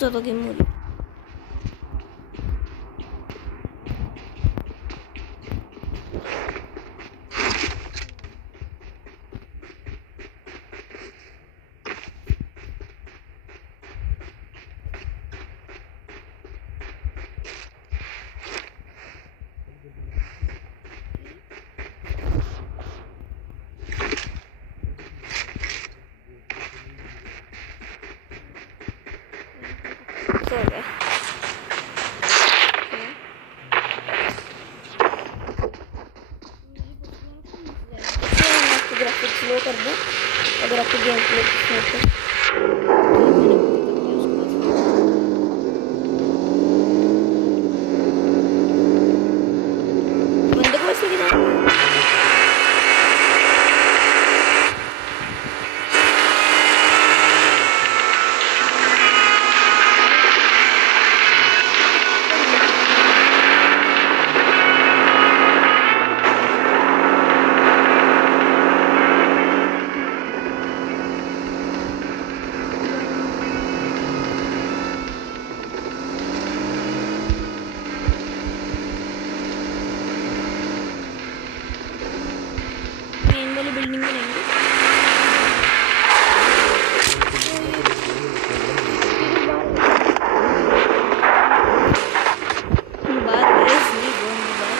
बहुत ज़्यादा गेम हो रही है। तो हो गया। ग्राफिक्स लो कर दूँ अगर आपको गेम प्ले पसंद है तो बंदे को वैसे गिरा मेन वाली बिल्डिंग में रहेंगे। बाहर गए इसलिए बोलने बाहर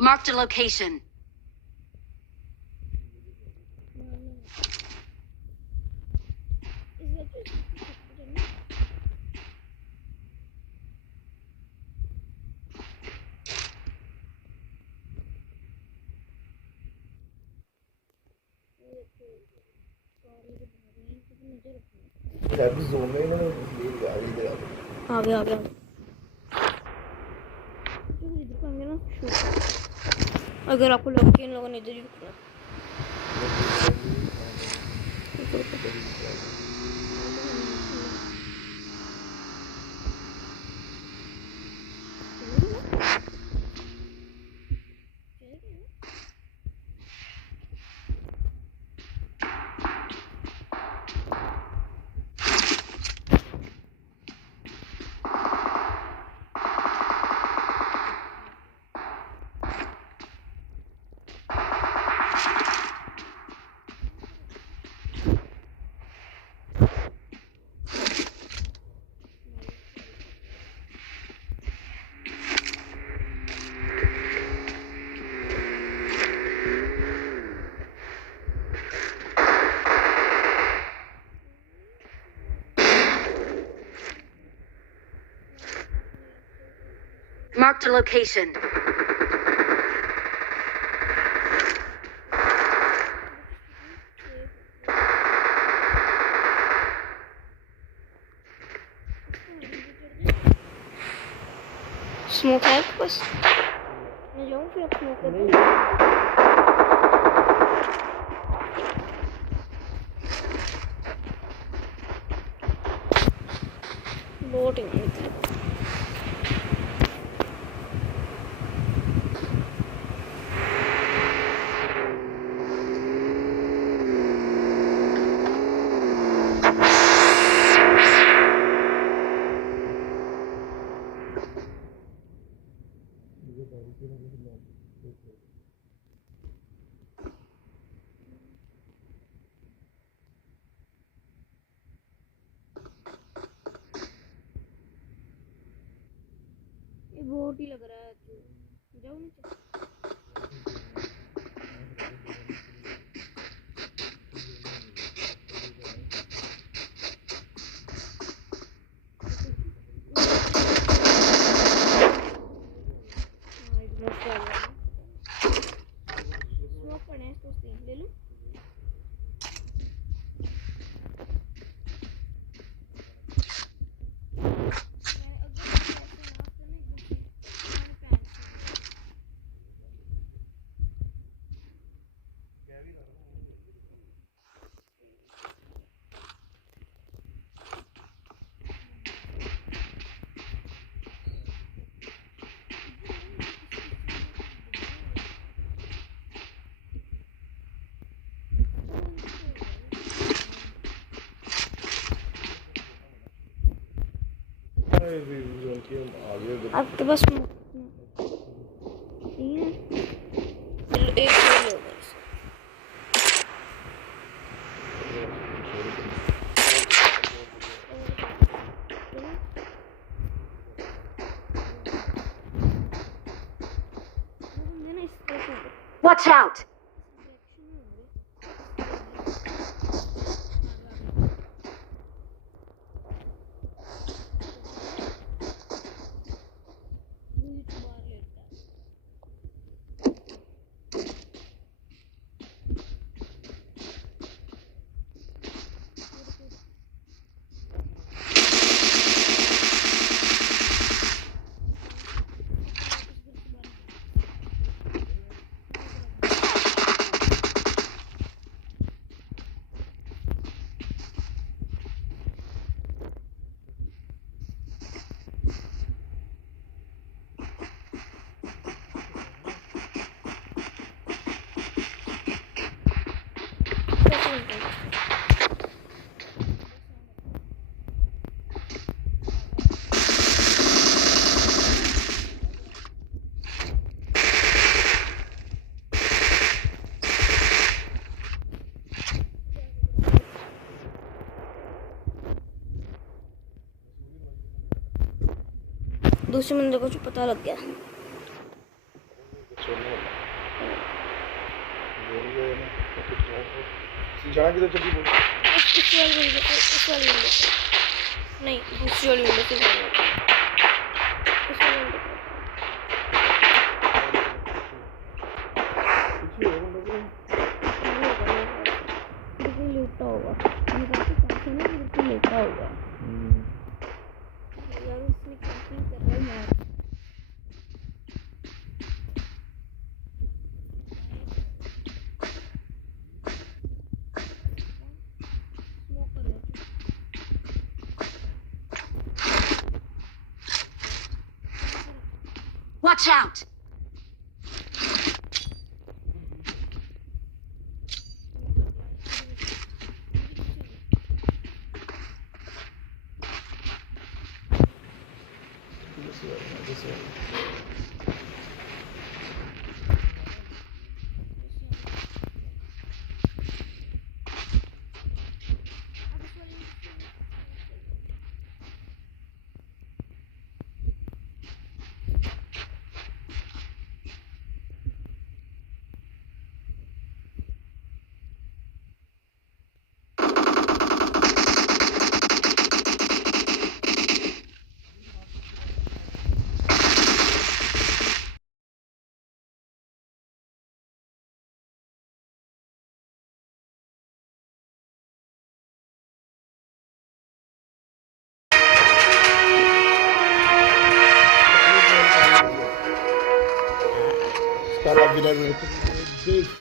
Marked a location. आ गया इधर को आएंगे ना शूट। अगर आपको लगा कि इन लोगों ने इधर ही रुकना Marked a location. स्मोक है बस मैं जाऊँ फिर आप स्मोक कर दो बोटिंग बोट ही लग रहा है तू जाओ नीचे हाँ एक बस आ गया स्मोक पड़े हैं तो उससे ले लो आपके पास नहीं है चलो एक ले लो बस मैंने इस तरह से Watch out! दूसरे बंदे को जो पता लग गया जाना किधर चली बोल इस वाली विंडो नहीं दूसरी वाली विंडो से जाना इस वाली विंडो बिल्कुल लेटा होगा ये काफी काफी ना बिल्कुल लेटा होगा यार उसने कैंपिंग कर रहा है यार Watch out! Carabina